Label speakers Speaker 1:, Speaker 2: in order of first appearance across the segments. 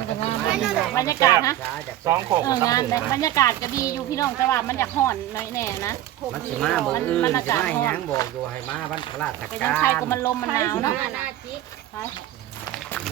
Speaker 1: งก็งามบรรยากาศฮะสองขบงานบรรยากาศก็ดี อยู่พี่น้องแต่ว่ามันอยากห่อน้อยแน่นะ
Speaker 2: มันีมาบนมันอากาศห่อนบอกอยู่ให้มาบ้านพระราชการ
Speaker 1: ก็มันลมมันหนาวเนาะ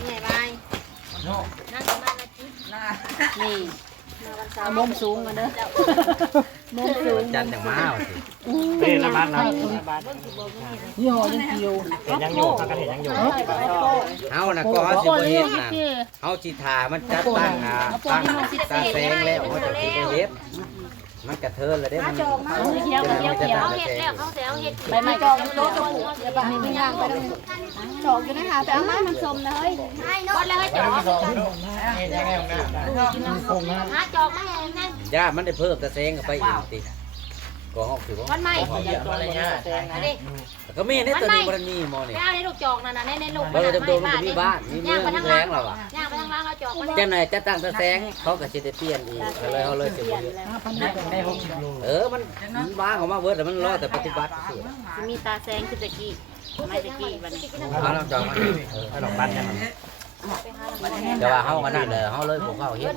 Speaker 3: นี่ไปนั่งกับมาจิ๊บ
Speaker 1: นี่มุมสูงมาเน้อมุมสูงจันอย่างมาเป็นละบ้านละานี่หอยังเกียว
Speaker 4: ยังอยู่ข้ากันเห็นยังอยู่
Speaker 2: เอาละก็เอาสิบเห็นนะเอาจีตามันจัดตั้งอ่ะตั้งตาแสงแล้วเอาจากที่เป็นเล็บมันกระเทินแล้วเด้ม
Speaker 3: ันเขียว
Speaker 1: เขียวเขียว
Speaker 3: เขาเห็ดแล้วเขาเสียวเห็ด
Speaker 1: ไปไม่จองโต๊ะูเดี๋ยวไปไม่ย่างไปจองอยู่นะคะไปเอาไม้มันสมเลยเกดเลยจองจองมาจองมาเอง
Speaker 2: นั่นย่ามันได้เพิ่มตะเซงกับไปอีกติก็หอกถือว
Speaker 3: ่าวันใหม่
Speaker 4: อะไรเงี้ยใช่ไห
Speaker 2: ก็ไม่เนี่ยตอนนี้มันมีมอเ
Speaker 3: นี่ยไม่เอาในลูกจอกนั่นนะในในลูกนะ
Speaker 2: มันมีบ้านมีเมืองมีแรงเราอะ
Speaker 3: ย่างไปทางล่างเราจอก
Speaker 2: จะไหนจะตั้งจะแสงเขากับชิดเตี้ยนอีกเลยเขาเลยเสียเยอะเออมันบ้านของมาเวิร์ดแต่มันรอดแต่ปฏิบัติสุด
Speaker 1: มีตาแสงคือจะกี้ไม่จะกี้วันนี้
Speaker 4: เราจอกมันให้ดอกบ้านนะ
Speaker 2: เดี๋ยวว่าเขากันนั่นเลย เขาเลยพวกเขาเฮีย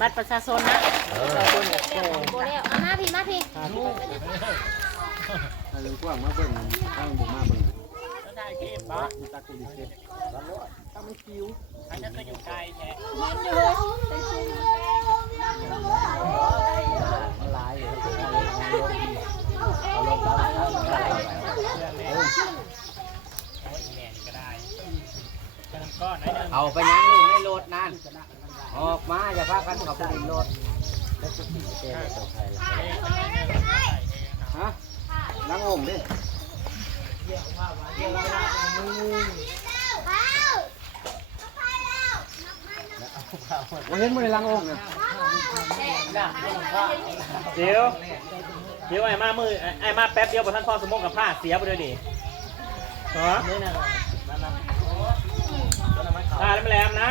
Speaker 1: มัดประชาชนนะเออ
Speaker 3: โอ้โหโอ้โมาพี่ มาพี่ลูกูกว้างมาเบิตั้งบุกาบิงได้เก็ปะตะกตะกุยตะกุยตะกุยตะกุยตะกุยตะกุยตะกุยตะกุยตะก
Speaker 2: ว่าการขับรถรถแล้วก็ขี่ไปเจอใครแล่ะฮะนั่งองดิเราเห็นมือในลังองเนี่ยเดี๋ยวเดี๋ยวไอ้มามือ ไอ้มาแป๊บเดียวปรท่านพ่อสมองกับผ้าเสียไปเลยดิฮะได้แล้วม่แลมนะ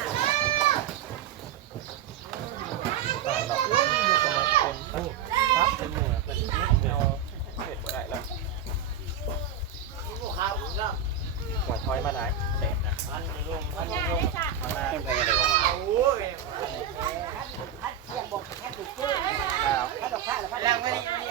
Speaker 4: หัวทอยมาไหน
Speaker 1: แล้วไม่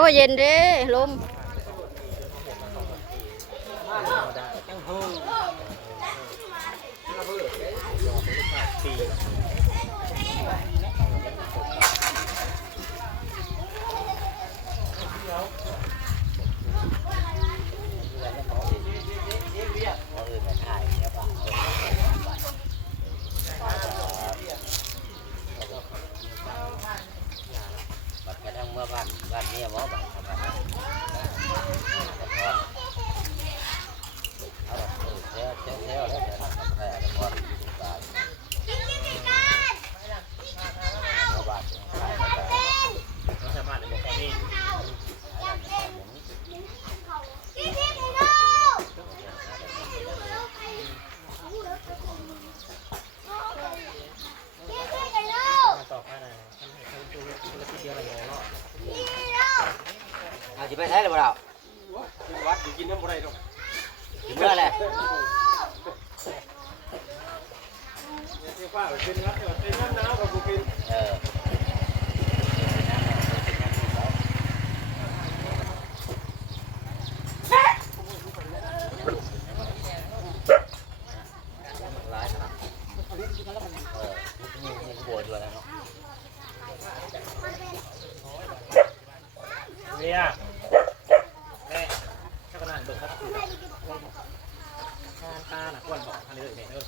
Speaker 1: โอ้เย็นดิลมจังหู
Speaker 2: phải thế này bắt đầu
Speaker 4: Yeah. Okay. Okay.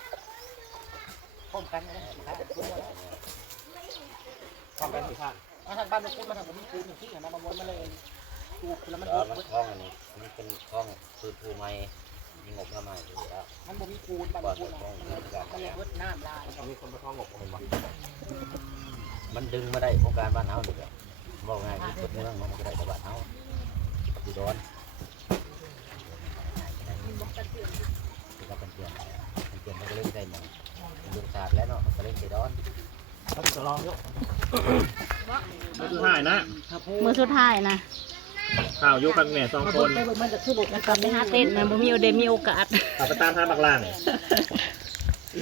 Speaker 4: พร้มกันพร้อมกันสิท่านท่านบ้านพูดมาทางผมคือหนึ่งที่เห็นมาบนมาเลยดูแล้วมั
Speaker 2: นดูคล้องอันนี้มันเป็นคล้องคือคือไม่มีงบมาในม่ดูแล้
Speaker 4: วมันบ่มีคูนบ
Speaker 2: ้านพูดมันเล
Speaker 1: ยมัดน้ำลาย
Speaker 4: มีคนมาคล้องงบผมม
Speaker 2: มันดึงไม่ได้โครงการบ้านเฮาหรือเปล่ามองง่ายที่สุดเรื่องมันก็ได้กับบ้านเฮาปฏิร้อนที่มราเป็นเพื่อนที่เราเป็นเพื่อนนก็เล่นใจหนึ่งดูสาดแล้วเนาะมก็เล่นใจร้อน
Speaker 4: ต้องจะลองยกเมือสุดท้ายนะ
Speaker 1: มือสุดท้ายนะ
Speaker 4: ข่าวยกกันแหน่สองคนมันจ
Speaker 1: ะขึ้นบทกันไม่ฮาเต้นนะมีโอเดมีโอกาส
Speaker 4: ตัาไปตามทางบักล่าง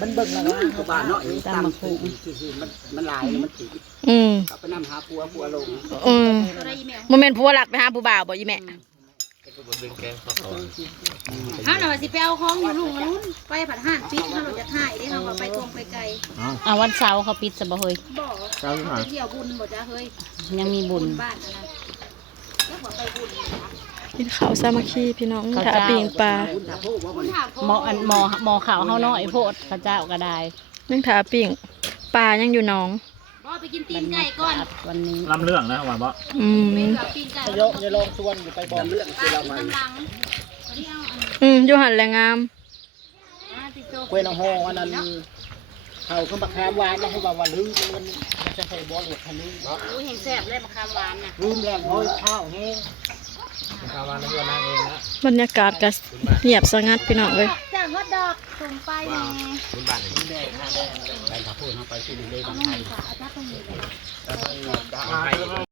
Speaker 4: มันเบิกมาแล้วตัวบ้านเนาะตามคือมันมันลายมันถี่อืมไปนั่งหาปัวปัวลง
Speaker 1: อืมันเป็นตปัวหลักไปหาปัวบ่าวบ่อยแม่
Speaker 3: ข้าหน่อยสิไปเอาของอยู่ลุงนู้นไปผัดห่านปิดเราจะถ่ายี่เราไปทวงไปไกล
Speaker 1: อ่าวันเสาร์เขาปิดสบเย
Speaker 3: บอกเสาร์ที่ไเดี๋ยวบุญบอกจ้าเฮ้ย
Speaker 1: ยังมีบุญกินข้าวสามัคคีพี่น้องถ้าปีงปลาหมอหมอหมอข่าวเขาน้อยโพดพระเจ้าก็ได้ นึ่งถ้าปีงปลายังอยู่น้อง
Speaker 3: ไปกินไก่ก่อนวัน
Speaker 4: นี้ลำเรื่องนะครับว่าืมเยอะเยอะลองชวนไปบอลเรื่องที่เรามา
Speaker 1: อืมยูหันแรงงาม
Speaker 4: เควนหอวันนั้นเขาขึ้นมาคามหวานแล้วเขาบอกวันลื้อมันจะใส่บอลหรือันนี้
Speaker 3: เหรอเห้งแสบเลยมาคามหวานนะ
Speaker 4: รืมแรงโอ้ยข้าวแห้ง
Speaker 1: บรรยากาศก็เงียบสงัดพี่น้องเลยฮอตดอกส่งไปแม่บุญบาทแดงแดงแดงผักผู้ทไปสิ่งเดี่วกันไทยแล้วก็ไป